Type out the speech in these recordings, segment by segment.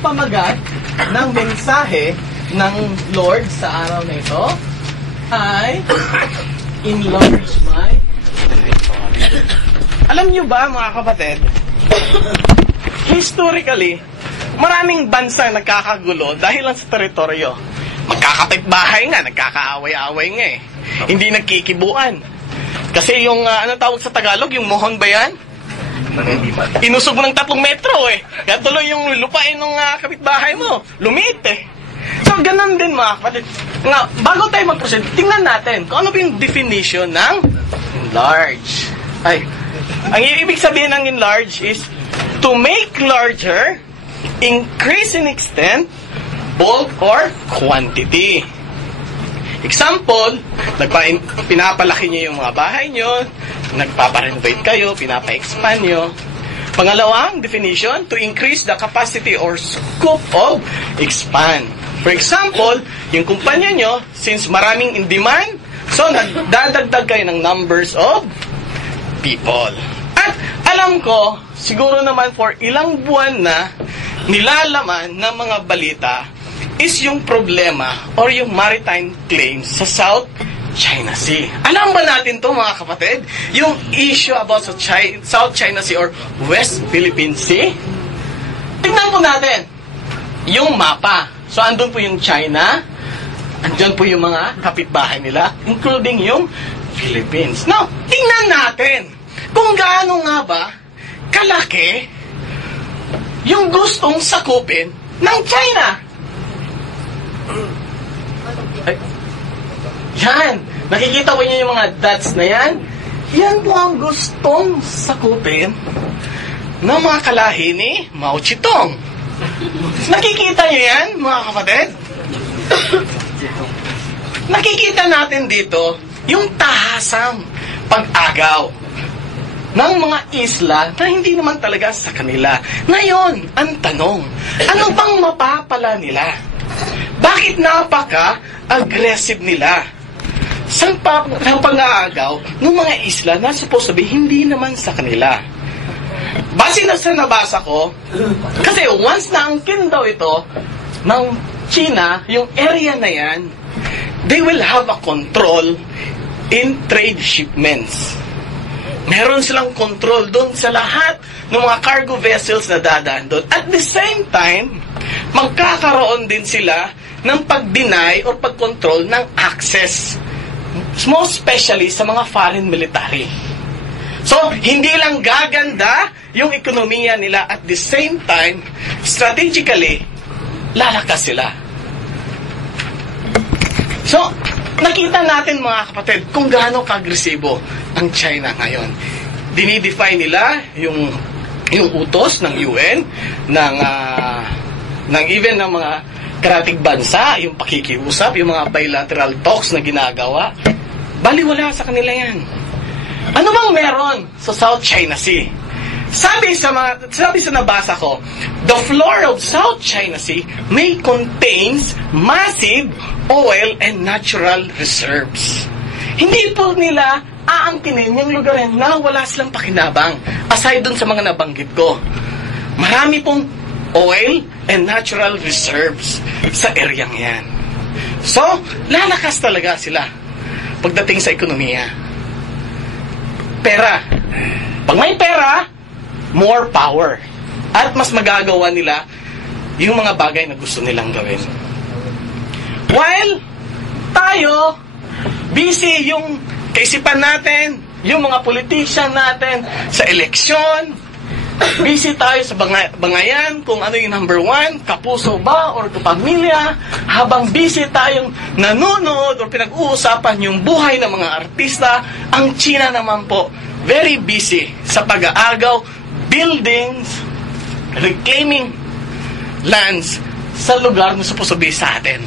pamagat ng mensahe ng Lord sa araw na ito ay enlarge my territory. Alam niyo ba, mga kapatid, historically, maraming bansa nagkakagulo dahil lang sa teritoryo. Magkakapit-bahay nga, nagkakaaway-away nga eh. Hindi nagkikibuan. Kasi yung, ano tawag sa Tagalog, yung mohon ba yan? Inusog mo ng 3 metro eh. Kaya tuloy yung lupain ng kapitbahay mo. Lumiit eh. So, ganun din mga kapatid. Nga, bago tayo mag-proceed, tingnan natin kung ano yung definition ng enlarge. Ay, ang ibig sabihin ng enlarge is to make larger, increase in extent, bulk, or quantity. Example, pinapalaki nyo yung mga bahay nyo, nagpaparenovate kayo, pinapa-expand nyo. Pangalawang definition, to increase the capacity or scope of expand. For example, yung kumpanya nyo, since maraming in demand, so nagdadagdag kayo ng numbers of people. At alam ko, siguro naman for ilang buwan na nilalaman ng mga balita is yung problema or yung maritime claims sa South China Sea. Alam ba natin to mga kapatid? Yung issue about sa South China Sea or West Philippine Sea? Tingnan po natin yung mapa. So andun po yung China, andun po yung mga kapitbahay nila, including yung Philippines. Now, tingnan natin kung gaano nga ba kalaki yung gustong sakupin ng China. Ay, yan. Nakikita ko niyo yung mga dots na yan? Yan po ang gustong sakupin ng mga kalahi ni Mao Zedong. Nakikita niyo yan, mga kapatid? Nakikita natin dito yung tahasang pag-agaw ng mga isla na hindi naman talaga sa kanila. Ngayon, ang tanong, ano bang mapapala nila? Bakit napaka-aggressive nila sa pang-aagaw ng mga isla na supposed to be hindi naman sa kanila? Base na sa nabasa ko, kasi once na angkin daw ito ng China, yung area na yan, they will have a control in trade shipments. Meron silang control doon sa lahat ng mga cargo vessels na dadaan doon. At the same time, magkakaroon din sila ng pag-deny or pag-control ng access. Most especially sa mga foreign military. So, hindi lang gaganda yung ekonomiya nila, at the same time, strategically, lalakas sila. So, nakita natin mga kapatid kung gaano ka-agresibo ang China ngayon. Dinidefine nila yung utos ng UN, ng even ng mga karatig bansa, yung pakikiusap, yung mga bilateral talks na ginagawa. Baliwala sa kanila yan. Ano bang meron sa South China Sea? Sabi sa nabasa ko, the floor of South China Sea may contains massive oil and natural reserves. Hindi po nila aangkinin yung lugar na wala silang pakinabang. Aside dun sa mga nabanggit ko, marami pong oil and natural reserves sa eryang yan. So, lalakas talaga sila pagdating sa ekonomiya. Pera. Pag may pera, more power. At mas magagawa nila yung mga bagay na gusto nilang gawin. While tayo, busy yung kaisipan natin, yung mga politician natin sa eleksyon, busy tayo sa bangayan kung ano yung number 1, kapuso ba or kapamilya, habang busy tayong nanonood o pinag-uusapan yung buhay ng mga artista, ang China naman po, very busy sa pag-aagaw, buildings, reclaiming lands sa lugar na supposed to be sa atin.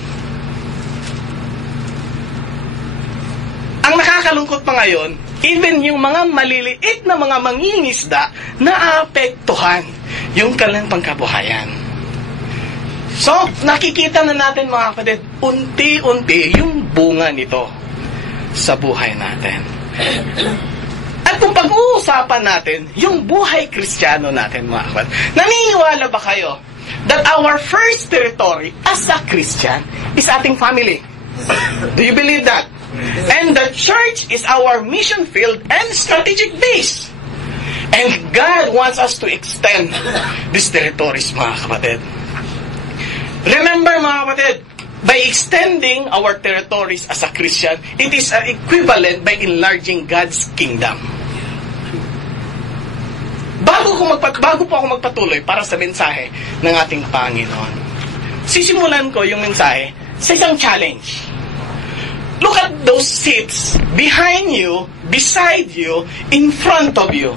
Ang nakakalungkot pa ngayon, even yung mga maliliit na mga mangingisda naapektuhan yung kanilang pangkabuhayan. So, nakikita na natin mga kapatid, unti-unti yung bunga nito sa buhay natin. At kung pag-uusapan natin yung buhay Kristiyano natin mga kapatid, naniniwala ba kayo that our first territory as a Christian is ating family. Do you believe that? And the church is our mission field and strategic base. And God wants us to extend these territories, mga kapatid. Remember, mga kapatid, by extending our territories as a Christian, it is equivalent by enlarging God's kingdom. Bago po ako magpatuloy para sa mensahe ng ating Panginoon, sisimulan ko yung mensahe sa isang challenge. Look at those seats behind you, beside you, in front of you.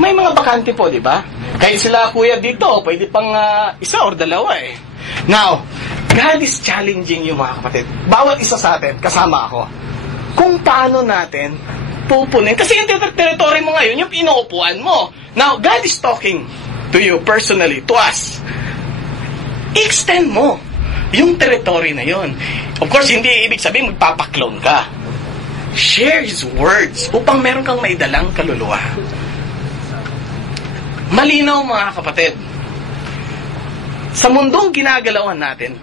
May mga bakante po, di ba? Kahit sila kuya dito, pwede pang isa or dalawa eh. Now, God is challenging you, mga kapatid. Bawat isa sa atin, kasama ako. Kung paano natin pupunin. Kasi yung territory mo ngayon, yung inuupuan mo. Now, God is talking to you personally, to us. I-extend mo yung territory na yon. Of course, hindi ibig sabihin magpapaklone ka. Share His words upang meron kang maidalang kaluluwa. Malinaw, mga kapatid. Sa mundong ginagalawan natin,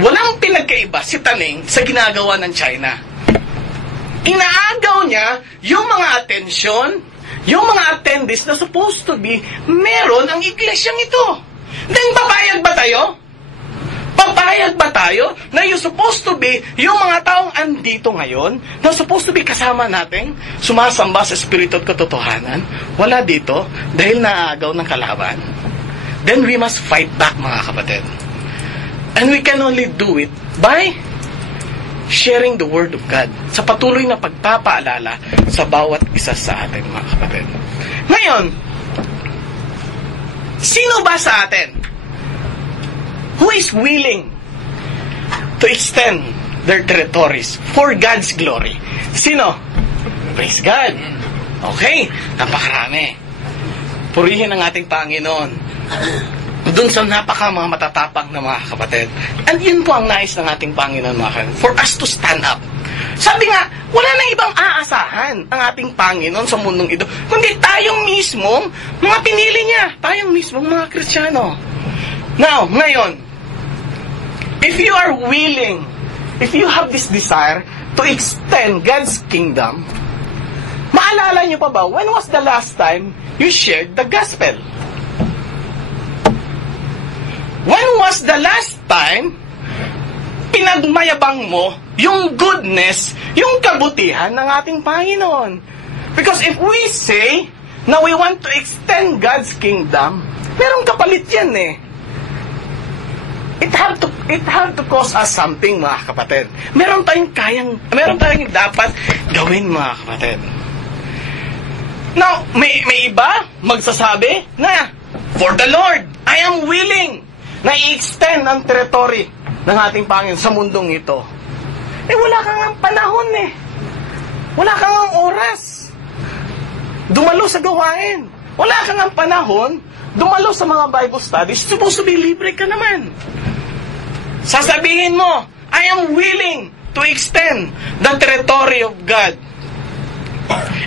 walang pinagkaiba si Taning sa ginagawa ng China. Inaagaw niya yung mga atensyon, yung mga attendees na supposed to be meron ang iglesyang ito. Then papayag ba tayo? Papayag ba tayo na yung supposed to be yung mga taong andito ngayon na supposed to be kasama natin sumasamba sa espiritu at katotohanan? Wala dito dahil naaagaw ng kalaban. Then we must fight back, mga kapatid. And we can only do it by sharing the Word of God sa patuloy na pagpapaalala sa bawat isa sa atin, mga kapatid. Ngayon, sino ba sa atin who is willing to extend their territories for God's glory? Sino? Praise God. Okay, napakarami. Purihin ang ating Panginoon doon sa napaka mga matatapang na mga kapatid. And yun po ang nais ng ating Panginoon, mga kapatid, for us to stand up. Sabi nga, wala nang ibang aasahan ang ating Panginoon sa mundong ito, kundi tayong mismong mga pinili niya, tayong mismong mga Kristiyano. Now, ngayon, if you are willing, if you have this desire to extend God's kingdom, maalala niyo pa ba, when was the last time you shared the gospel? When was the last time pinagmayabang mo yung goodness, yung kabutihan ng ating Panginoon? Because if we say na we want to extend God's kingdom, merong kapalit yan eh. It have to cost us something, mga kapatid. Meron tayong dapat gawin, mga kapatid. Now, may iba magsasabi na, for the Lord, I am willing na i-extend ang territory ng ating Panginoon sa mundong ito. Eh, wala kang ang panahon eh. Wala kang ang oras. Dumalo sa gawain. Wala kang ang panahon. Dumalo sa mga Bible studies. Supposed to be libre ka naman. Sasabihin mo, I am willing to extend the territory of God.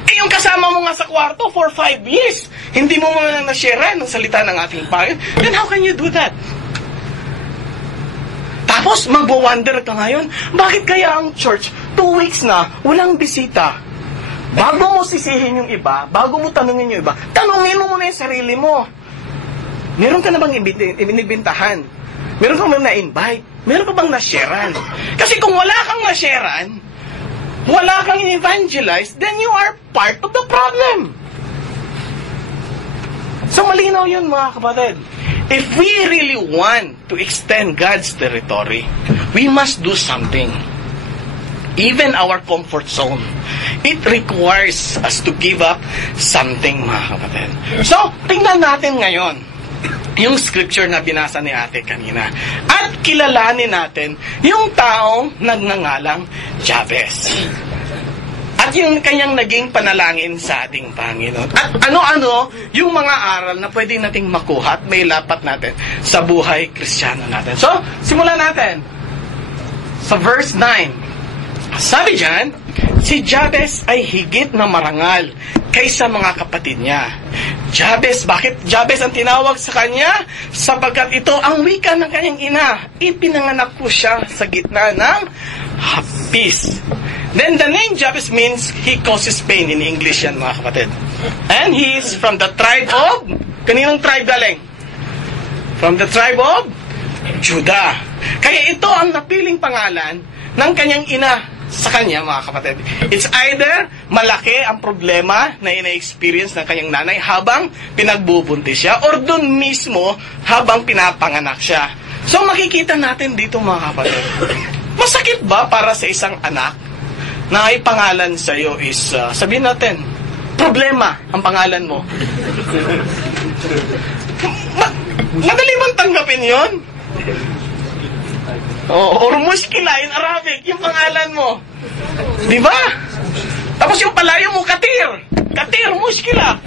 Eh, yung kasama mo nga sa kwarto for 5 years, hindi mo man na-share ng salita ng ating Panginoon, then how can you do that? Tapos, magwa-wonder ka ngayon, bakit kaya ang church, 2 weeks na, walang bisita? Bago mo sisihin yung iba, bago mo tanungin yung iba, tanungin mo muna yung sarili mo. Meron ka na bang inibintahan? Meron ka bang na-invite? Meron ka bang na-sharean? Kasi kung wala kang na-sharean, wala kang in-evangelize, then you are part of the problem. So malinaw yun, mga kapatid. If we really want to extend God's territory, we must do something. Even our comfort zone, it requires us to give up something, mga kapatid. So, tingnan natin ngayon yung scripture na binasa ni ate kanina. At kilalanin natin yung taong nagngangalang Jabez. At yung kanyang naging panalangin sa ating Panginoon. At ano-ano yung mga aral na pwede nating makuha at may lapat natin sa buhay Kristiyano natin. So, simulan natin. Sa verse 9. Sabi dyan, Si Jabez ay higit na marangal kaysa mga kapatid niya. Jabez, bakit Jabez ang tinawag sa kanya? Sapagkat ito ang wika ng kanyang ina. Ipinanganak po siya sa gitna ng hapis. Then the name Jabez means he causes pain in English yan, mga kapatid. And he is from the tribe of, kaninong tribe galing? From the tribe of Judah. Kaya ito ang napiling pangalan ng kanyang ina sa kanya, mga kapatid. It's either malaki ang problema na ina-experience ng kanyang nanay habang pinagbubuntis siya, or dun mismo habang pinapanganak siya. So makikita natin dito, mga kapatid, masakit ba para sa isang anak na ay pangalan sa iyo is, sabihin natin, problema ang pangalan mo? Madali bang tanggapin yun? Or muskila in Arabic, yung pangalan mo. Di ba? Tapos yung palayo mo, Katir. Katir, muskila.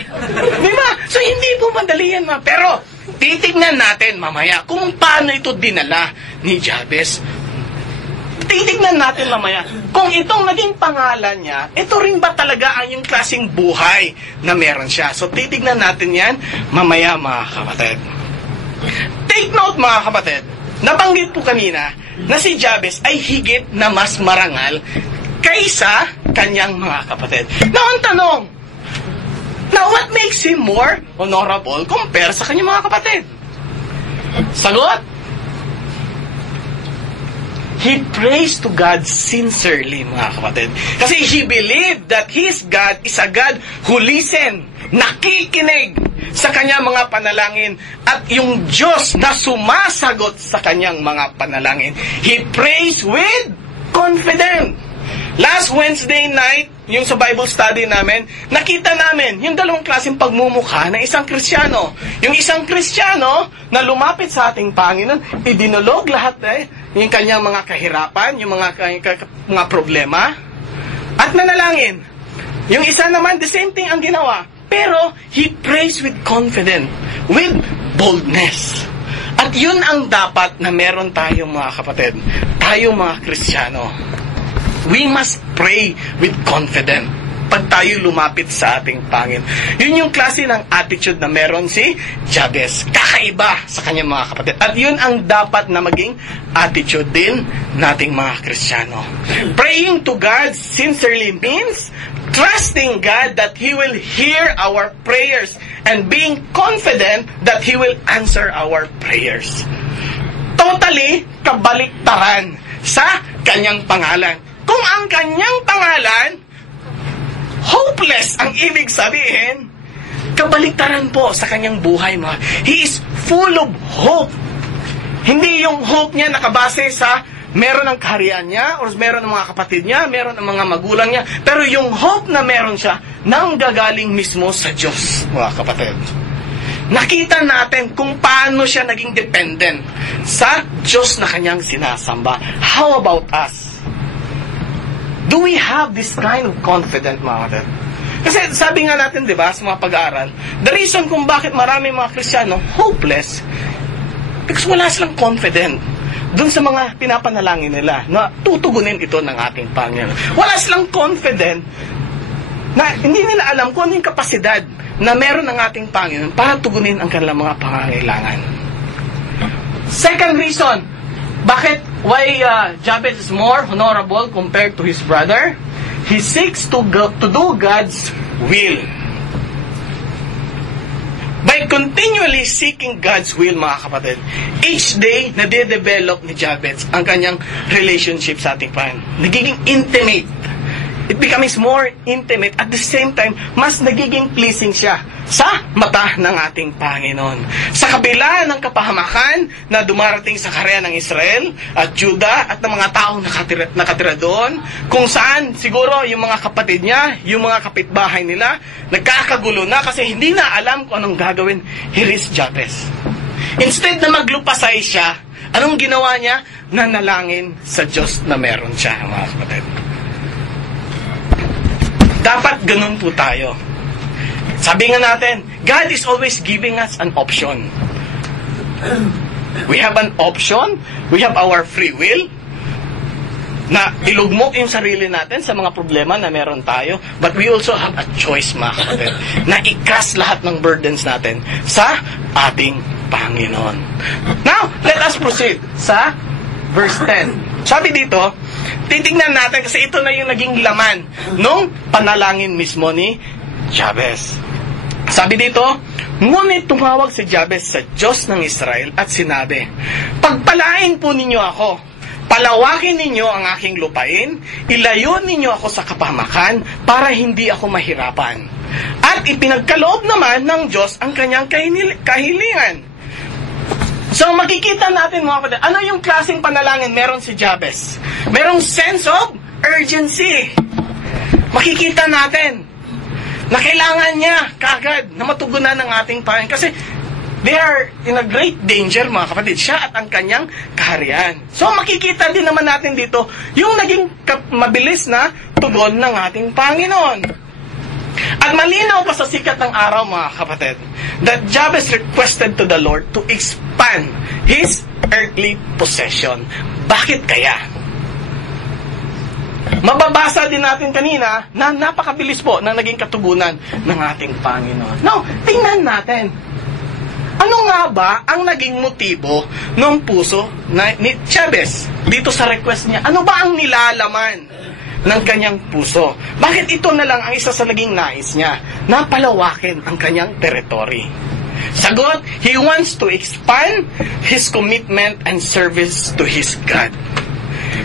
Di ba? So hindi po madali yan, ma. Pero titignan natin mamaya kung paano ito dinala ni Jabez. Titignan natin mamaya kung itong naging pangalan niya, ito rin ba talaga ang yung klaseng buhay na meron siya. So titignan natin yan mamaya, mga kapatid. Take note, mga kapatid, nabanggit po kanina na si Jabez ay higit na mas marangal kaysa kanyang mga kapatid. Now, ang tanong, now what makes him more honorable compare sa kanyang mga kapatid? Sagot? He prays to God sincerely, mga kapatid. Kasi he believed that his God is a God who listen, nakikinig sa kanyang mga panalangin, at yung Diyos na sumasagot sa kanyang mga panalangin. He prays with confidence. Last Wednesday night, yung sa Bible study namin, nakita namin yung dalawang klaseng pagmumukha ng isang Kristiyano. Yung isang Kristiyano na lumapit sa ating Panginoon, idinulog lahat yung kanyang mga kahirapan, yung mga problema, at nanalangin. Yung isa naman, the same thing ang ginawa. Pero, he prays with confidence, with boldness. At yun ang dapat na meron tayo, mga kapatid. Tayo, mga Kristiyano. We must pray with confidence pag tayo lumapit sa ating Panginoon. Yun yung klase ng attitude na meron si Jabez. Kakaiba sa kanyang mga kapatid. At yun ang dapat na maging attitude din nating mga Kristiyano. Praying to God sincerely means trusting God that He will hear our prayers and being confident that He will answer our prayers. Totally kabaliktaran sa kanyang pangalan. Kung ang kanyang pangalan, hopeless ang ibig sabihin, kabaliktaran po sa kanyang buhay, mga. He is full of hope. Hindi yung hope niya nakabase sa meron ng kaharian niya, or meron ng mga kapatid niya, meron ng mga magulang niya, pero yung hope na meron siya, nang gagaling mismo sa Diyos, mga kapatid. Nakita natin kung paano siya naging dependent sa Diyos na kanyang sinasamba. How about us? Do we have this kind of confidence, mga kapatid? Kasi sabi nga natin, di ba, sa mga pag-aaral, the reason kung bakit marami mga Kristiyano hopeless, because wala silang confident dun sa mga pinapanalangin nila na tutugunin ito ng ating Panginoon. Wala silang confident na hindi nila alam kung ano yung kapasidad na meron ng ating Panginoon para tugunin ang kanilang mga pangangailangan. Second reason, why Jabez is more honorable compared to his brother? He seeks to do God's will. By continually seeking God's will, mga kapatid, each day, nade-develop ni Jabez ang kanyang relationship sa ating Panginoon. Nagiging intimate. It becomes more intimate. At the same time, mas nagiging pleasing siya sa mata ng ating Panginoon. Sa kabila ng kapahamakan na dumarating sa karya ng Israel at Judah at ng mga taong nakatira doon, kung saan siguro yung mga kapatid niya, yung mga kapitbahay nila, nagkakagulo na kasi hindi na alam kung anong gagawin. Here is Jabez. Instead na maglupasay siya, anong ginawa niya? Nanalangin sa Diyos na meron siya, mga kapatid. Dapat ganun po tayo. Sabi nga natin, God is always giving us an option. We have an option. We have our free will. na ilugmok yung sarili natin sa mga problema na meron tayo, but we also have a choice, mga kapatid, na i-cast lahat ng burdens natin sa ating Panginoon. Now, let us proceed sa verse 10. Sabi dito, titingnan natin kasi ito na yung naging laman nung panalangin mismo ni Jabez. Sabi dito, ngunit tumawag si Jabez sa Diyos ng Israel at sinabi, pagpalain po ninyo ako, palawakin ninyo ang aking lupain, ilayo ninyo ako sa kapahamakan para hindi ako mahirapan. At ipinagkaloob naman ng Diyos ang kanyang kahilingan. So makikita natin mga kapatid, ano yung klaseng panalangin meron si Jabez? Merong sense of urgency. Makikita natin na kailangan niya kaagad na matugunan ng ating Panginoon. Kasi they are in a great danger, mga kapatid. Siya at ang kanyang kaharian. So makikita din naman natin dito yung naging mabilis na tugon ng ating Panginoon. At malinaw pa sa sikat ng araw, mga kapatid, that Jabez requested to the Lord to expand his earthly possession. Bakit kaya? Mababasa din natin kanina na napakabilis po na naging katugunan ng ating Panginoon. Now, tingnan natin. Ano nga ba ang naging motibo ng puso ni Jabez dito sa request niya? Ano ba ang nilalaman ng kanyang puso? Bakit ito na lang ang isa sa naging nais niya? Napalawakin ang kanyang territory. Sagot, he wants to expand his commitment and service to his God.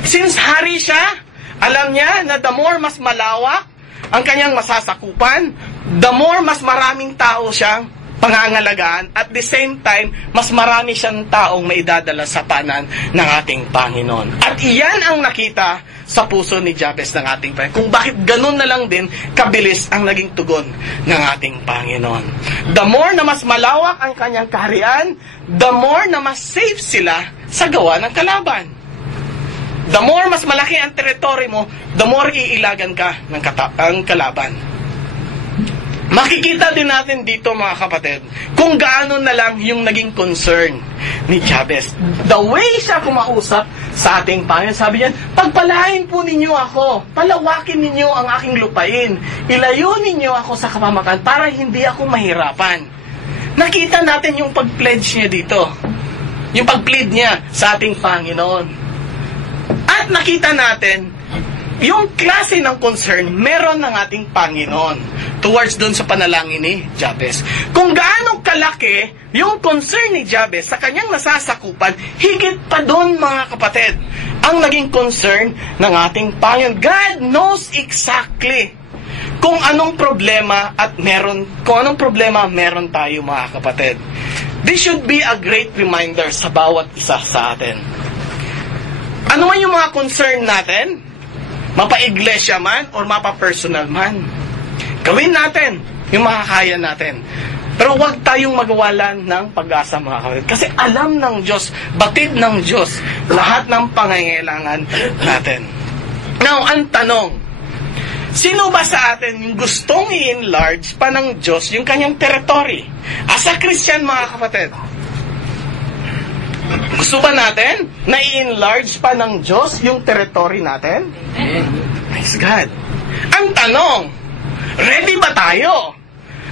Since hari siya, alam niya na the more mas malawak ang kanyang masasakupan, the more mas maraming tao siyang pangangalagaan, at the same time, mas marami siyang taong maidadala sa tanan ng ating Panginoon. At iyan ang nakita sa puso ni Jabez ng ating Panginoon. Kung bakit ganun na lang din kabilis ang naging tugon ng ating Panginoon. The more na mas malawak ang kanyang kaharian, the more na mas safe sila sa gawa ng kalaban. The more mas malaki ang teritoryo mo, the more iilagan ka ng kalaban. Makikita din natin dito, mga kapatid, kung gaano na lang yung naging concern ni Jabez. The way siya kumausap sa ating Panginoon, sabi niya, pagpalain po ninyo ako, palawakin ninyo ang aking lupain, ilayo ninyo ako sa kapahamakan para hindi ako mahirapan. Nakita natin yung pag-pledge niya dito. Yung pag-plead niya sa ating Panginoon. At nakita natin, yung klase ng concern meron ng ating Panginoon towards doon sa panalangin ni Jabez. Kung gaano kalaki yung concern ni Jabez sa kanyang nasasakupan, higit pa doon, mga kapatid, ang naging concern ng ating Panginoon. God knows exactly kung anong problema meron tayo, mga kapatid. This should be a great reminder sa bawat isa sa atin. Ano man yung mga concern natin, mapa-iglesia man or mapa-personal man, gawin natin yung makakaya natin. Pero huwag tayong magawalan ng pag-asa, mga kapatid. Kasi alam ng Diyos, batid ng Diyos, lahat ng pangangailangan natin. Now, ang tanong, sino ba sa atin yung gustong i-enlarge pa ng Diyos yung kanyang territory? As a Christian, mga kapatid, gusto ba natin na i-enlarge pa ng Diyos yung territory natin? Praise God. Ang tanong, ready ba tayo?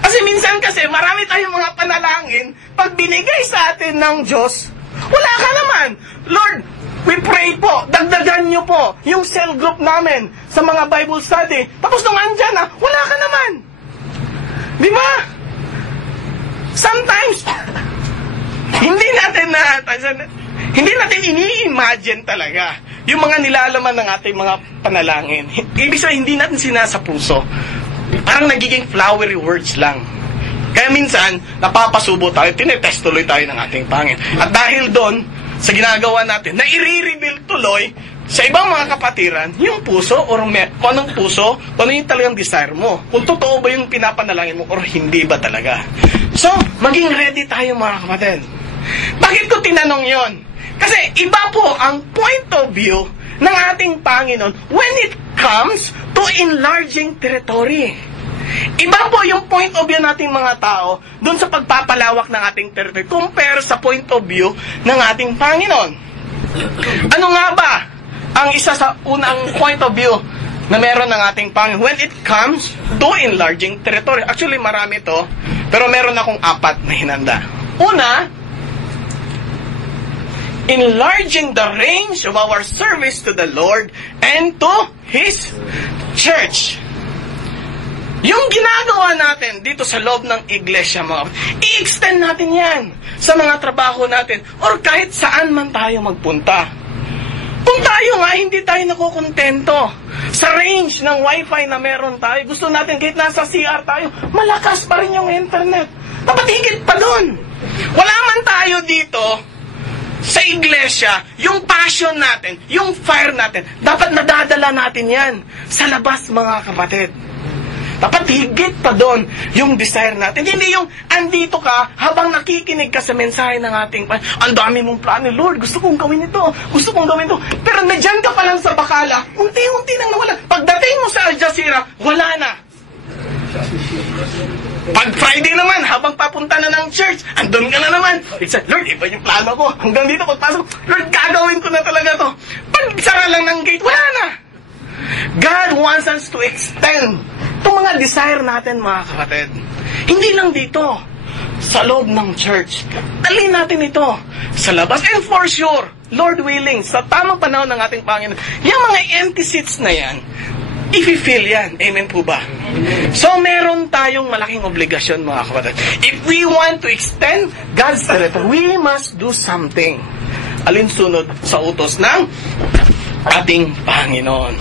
Kasi minsan marami tayong mga panalangin, pag binigay sa atin ng Diyos, wala ka naman. Lord, we pray po, dagdagan nyo po yung cell group namin sa mga Bible study. Tapos nung andyan na, wala ka naman. Di ba? Sometimes, hindi natin ini-imagine talaga yung mga nilalaman ng ating mga panalangin. Ibig sabihin, hindi natin sinasa puso. Parang nagiging flowery words lang. Kaya minsan, napapasubo tayo, tinetest tuloy tayo ng ating Panginoon. At dahil doon, sa ginagawa natin, na i-reveal tuloy sa ibang mga kapatiran, yung puso, or kung anong puso, kung ano yung talagang desire mo. Kung totoo ba yung pinapanalangin mo, or hindi ba talaga. So, maging ready tayo, mga kapatid. Bakit ko tinanong yon? Kasi iba po ang point of view ng ating Panginoon when it comes to enlarging territory. Iba po yung point of view nating mga tao dun sa pagpapalawak ng ating territory compare sa point of view ng ating Panginoon. Ano nga ba ang isa sa unang point of view na meron ng ating Panginoon when it comes to enlarging territory. Actually, marami to, pero meron akong 4 na hinanda. Una, enlarging the range of our service to the Lord and to His church. Yung ginagawa natin dito sa loob ng iglesia, i-extend natin yan sa mga trabaho natin or kahit saan man tayo magpunta. Kung tayo nga, hindi tayo nakukontento sa range ng wifi na meron tayo, gusto natin kahit nasa CR tayo, malakas pa rin yung internet. Dapat higit pa doon. Wala man tayo dito sa iglesia, yung passion natin, yung fire natin, dapat nadadala natin yan sa labas, mga kapatid. Dapat higit pa doon yung desire natin. Hindi yung andito ka habang nakikinig ka sa mensahe ng ating ang dami mong plano, Lord, gusto kong gawin ito, gusto kong gawin ito. Pero nadyan ka pa lang sa bakala, unti-unti nang nawala. Pagdating mo sa Al Jazeera, wala na. Pag Friday naman, habang papunta na ng church, andun ka na naman. It's like, Lord, iba yung plano ko. Hanggang dito, pagpasok, Lord, gagawin ko na talaga to. Pag sara lang ng gate, wala na. God wants us to extend itong mga desire natin, mga kapatid. Hindi lang dito, sa loob ng church. Dali natin ito sa labas. And for sure, Lord willing, sa tamang panahon ng ating Panginoon, yung mga empty seats na yan, i-fill yan. Amen po ba? So, meron tayong malaking obligasyon, mga kapatid. If we want to extend God's territory, we must do something. Alinsunod sa utos ng ating Panginoon.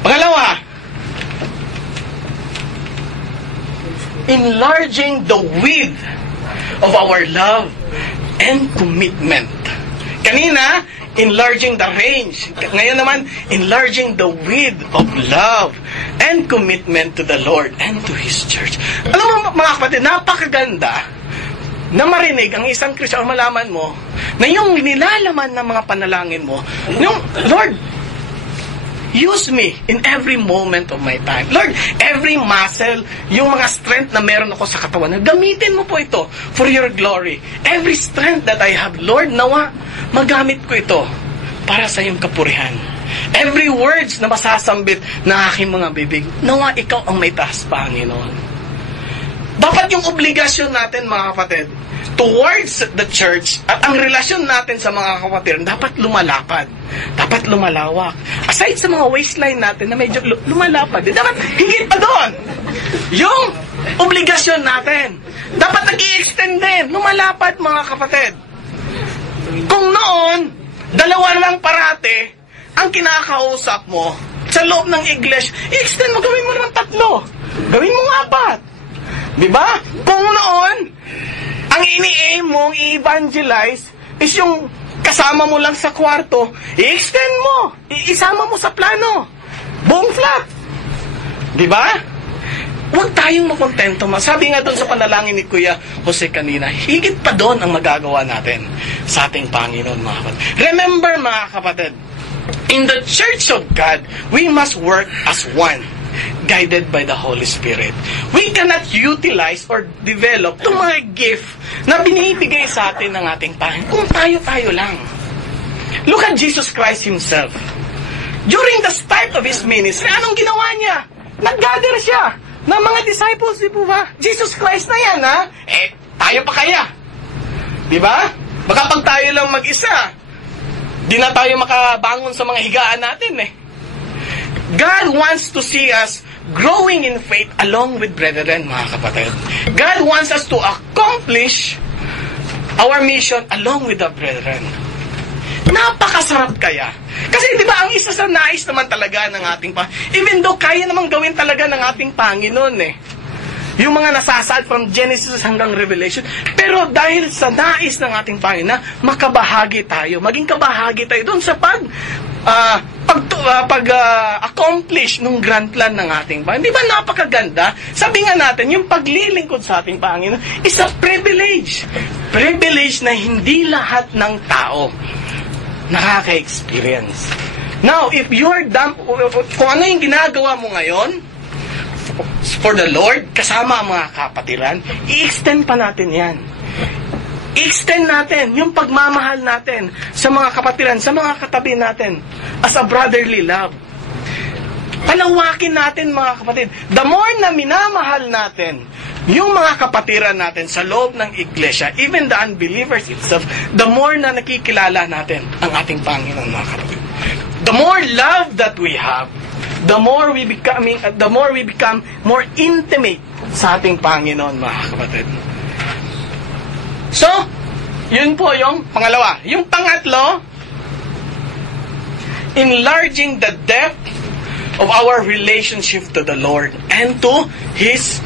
Pangalawa, enlarging the width of our love and commitment. Kanina, enlarging the range. Ngayon naman, enlarging the width of love and commitment to the Lord and to His church. Alam mo, mga kapatid, napakaganda na marinig ang isang Kristiyan, malaman mo na yung nilalaman ng mga panalangin mo, yung, Lord, use me in every moment of my time. Lord, every muscle, yung mga strength na meron ako sa katawan, gamitin mo po ito for your glory. Every strength that I have, Lord, nawa, magamit ko ito para sa iyong kapurihan. Every words na masasambit na aking mga bibig, nawa, ikaw ang may taas, Panginoon. Dapat yung obligasyon natin, mga kapatid, towards the church at ang relasyon natin sa mga kapatid dapat lumalapad. Dapat lumalawak. Aside sa mga waistline natin na medyo lumalapad, dapat higit pa doon. Yung obligasyon natin, dapat nag-i-extend din. Lumalapad, mga kapatid. Kung noon, 2 lang parate ang kinakausap mo sa loob ng iglesia, i-extend mo, gawin mo naman 3. Gawin mo 4. Diba? Kung noon, ang ini-aim mong i-evangelize is yung kasama mo lang sa kwarto, i-extend mo, isama mo sa plano. Buong flat. Diba? Huwag tayong makontento. Sabi nga doon sa panalangin ni Kuya Jose kanina, higit pa doon ang magagawa natin sa ating Panginoon, mga kapatid. Remember, mga kapatid, in the Church of God, we must work as one, guided by the Holy Spirit. We cannot utilize or develop itong mga gift na binibigay sa atin ng ating Panginoon kung tayo-tayo lang. Look at Jesus Christ Himself. During the start of His ministry, anong ginawa niya? Nag-gather siya ng mga disciples, di po ba? Jesus Christ na yan, ha? Tayo pa kaya? Di ba? Baka pag tayo lang mag-isa, di na tayo makabangon sa mga higaan natin, God wants to see us growing in faith along with brethren, mga kapatid. God wants us to accomplish our mission along with the brethren. Napakasarap kaya. Kasi di ba ang isa sa nais naman talaga ng ating Panginoon, even though kaya namang gawin talaga ng ating Panginoon yung mga nasasaad from Genesis hanggang Revelation, pero dahil sa nais ng ating Panginoon na makabahagi tayo, maging kabahagi tayo doon sa pag-accomplish nung grand plan ng ating Panginoon. Di ba napakaganda? Sabi nga natin, yung paglilingkod sa ating Panginoon is a privilege. Privilege na hindi lahat ng tao nakaka-experience. Now, if you're done, kung ano yung ginagawa mo ngayon, for the Lord, kasama ang mga kapatiran, i-extend pa natin yan. I-extend natin yung pagmamahal natin sa mga kapatiran, sa mga katabi natin as a brotherly love. Palawakin natin, mga kapatid. The more na minamahal natin yung mga kapatiran natin sa loob ng iglesia, even the unbelievers itself, the more na nakikilala natin ang ating Panginoon, mga kapatid. The more love that we have, the more we become more intimate sa ating Panginoon, mga kapatid. So, yun po yung pangalawa. Yung pangatlo, enlarging the depth of our relationship to the Lord and to His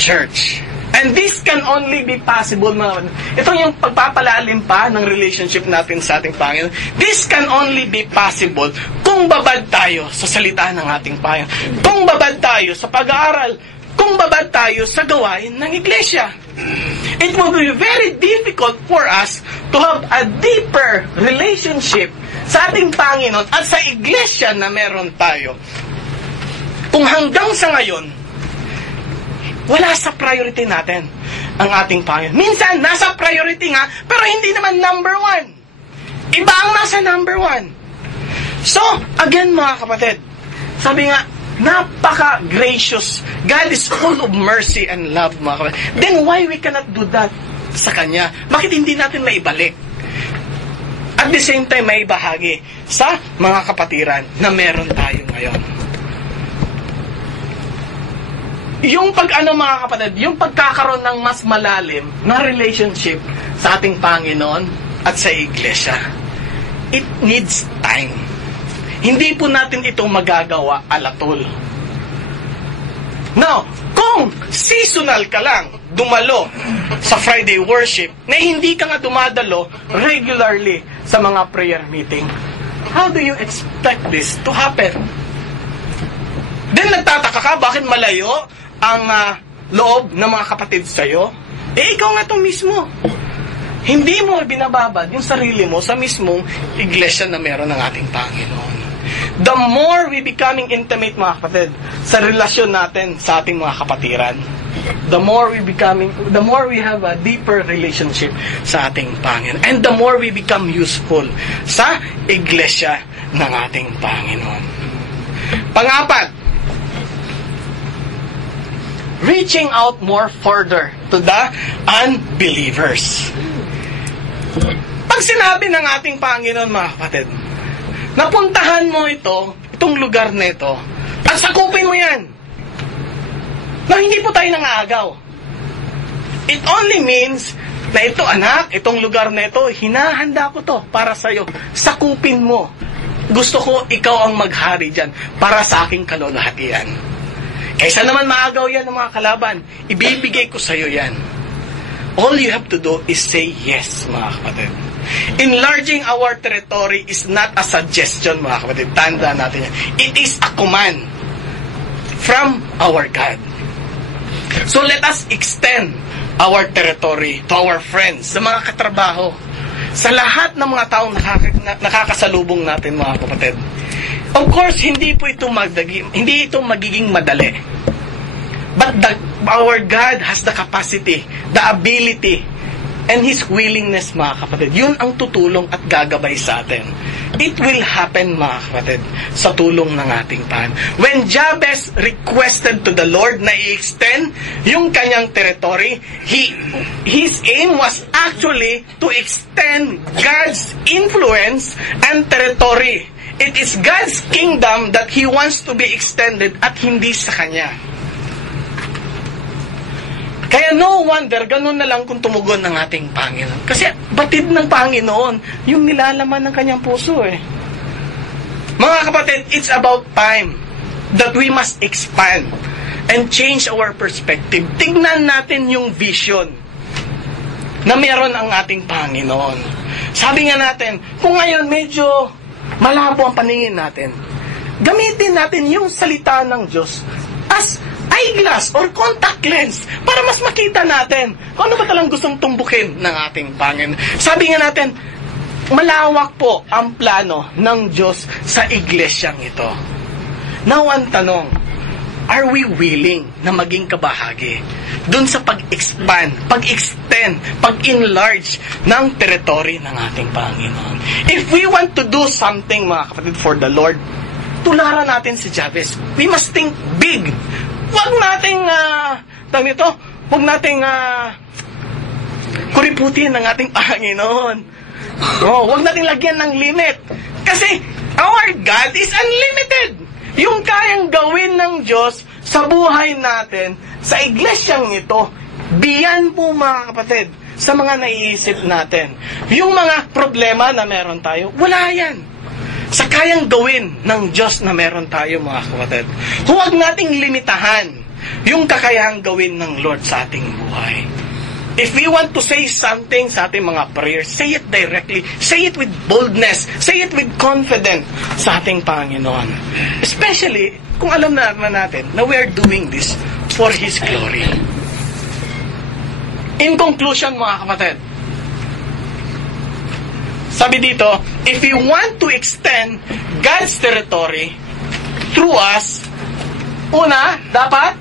Church. And this can only be possible, mga kapatid. Ito yung pagpapalalim pa ng relationship natin sa ating Panginoon. This can only be possible kung babad tayo sa salita ng ating Panginoon. Kung babad tayo sa pag-aaral. Kung babad tayo sa gawain ng iglesia. It will be very difficult for us to have a deeper relationship sa ating Panginoon at sa iglesia na meron tayo. Kung hanggang sa ngayon, wala sa priority natin ang ating Panginoon. Minsan, nasa priority nga, pero hindi naman number one. Iba ang nasa number one. So, again mga kapatid, sabi nga, napaka-gracious. God is full of mercy and love, mga kapatid. Then why we cannot do that sa Kanya? Bakit hindi natin maibalik? At the same time, maibahagi sa mga kapatiran na meron tayo ngayon. Yung mga kapatid, yung pagkakaroon ng mas malalim na relationship sa ating Panginoon at sa iglesia, it needs time. Hindi po natin ito magagawa alatol. Now, kung seasonal ka lang dumalo sa Friday worship, na hindi ka nga dumadalo regularly sa mga prayer meeting, how do you expect this to happen? Then nagtataka ka, bakit malayo ang loob ng mga kapatid sa'yo? Ikaw nga itong mismo. Hindi mo binababad yung sarili mo sa mismong iglesia na meron ng ating Panginoon. The more we becoming intimate, mga kapatid, sa relasyon natin sa ating mga kapatiran, the more we have a deeper relationship sa ating Panginoon. And the more we become useful sa iglesia ng ating Panginoon. Pangapat, reaching out more further to the unbelievers. Pag sinabi ng ating Panginoon, mga kapatid, napuntahan mo itong lugar na ito, at sakupin mo yan, na hindi po tayo nangaagaw. It only means na ito, anak, itong lugar na ito, hinahanda ko to para sa'yo. Sakupin mo. Gusto ko ikaw ang maghari dyan para sa aking kalulahatian. Kaysa naman maagaw yan ng mga kalaban, ibibigay ko sa'yo yan. All you have to do is say yes, mga kapatid. Enlarging our territory is not a suggestion, mga kapatid. Tanda natin yan. It is a command from our God. So let us extend our territory to our friends, sa mga katrabaho, sa lahat ng mga taong nakakasalubong natin, mga kapatid. Of course, hindi ito magiging madali. But our God has the capacity, the ability, and His willingness, mga kapatid. Yun ang tutulong at gagabay sa atin. It will happen, mga kapatid, sa tulong ng ating Panginoon. When Jabez requested to the Lord na i-extend yung kanyang territory, his aim was actually to extend God's influence and territory. It is God's kingdom that He wants to be extended at hindi sa Kanya. Kaya no wonder, ganun na lang kung tumugon ng ating Panginoon. Kasi batid ng Panginoon yung nilalaman ng Kanyang puso eh. Mga kapatid, it's about time that we must expand and change our perspective. Tignan natin yung vision na meron ang ating Panginoon. Sabi nga natin, kung ngayon medyo malabo ang paningin natin, gamitin natin yung salita ng Diyos as eyeglass or contact lens para mas makita natin kung ano ba talang gustong tumbukin ng ating Panginoon. Sabi nga natin, malawak po ang plano ng Diyos sa iglesyang ito. Now, ang tanong, are we willing na maging kabahagi dun sa pag-expand, pag-extend, pag-enlarge ng territory ng ating Panginoon? If we want to do something, mga kapatid, for the Lord, tularan natin si Jabez. We must think big. Huwag nating, huwag nating kuriputin ng ating Panginoon. Huwag nating lagyan ng limit. Kasi our God is unlimited. Yung kayang gawin ng Diyos sa buhay natin, sa iglesyang ito, biyan po mga kapatid, sa mga naiisip natin. Yung mga problema na meron tayo, wala yan. Sa kayang gawin ng Diyos na meron tayo mga kapatid. Huwag nating limitahan yung kakayahang gawin ng Lord sa ating buhay. If we want to say something sa ating mga prayers, say it directly. Say it with boldness. Say it with confidence sa ating Panginoon. Especially kung alam natin na we are doing this for His glory. In conclusion, mga kapatid, sabi dito, if we want to extend God's territory through us, una, dapat,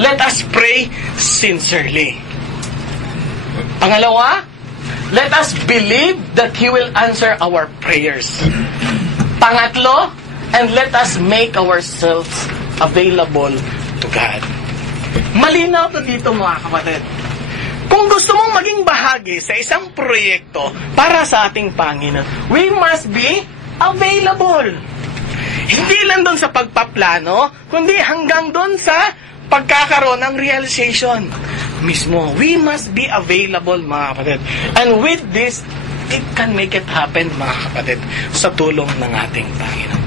let us pray sincerely. Pangalawa, let us believe that He will answer our prayers. Pangatlo, and let us make ourselves available to God. Malinaw na dito mga kapatid. Kung gusto mong maging bahagi sa isang proyekto para sa ating Panginoon, we must be available. Hindi lang doon sa pagpaplano, kundi hanggang doon sa pagkakaroon ng realization mismo. We must be available, mga kapatid. And with this, it can make it happen, mga kapatid, sa tulong ng ating Panginoon.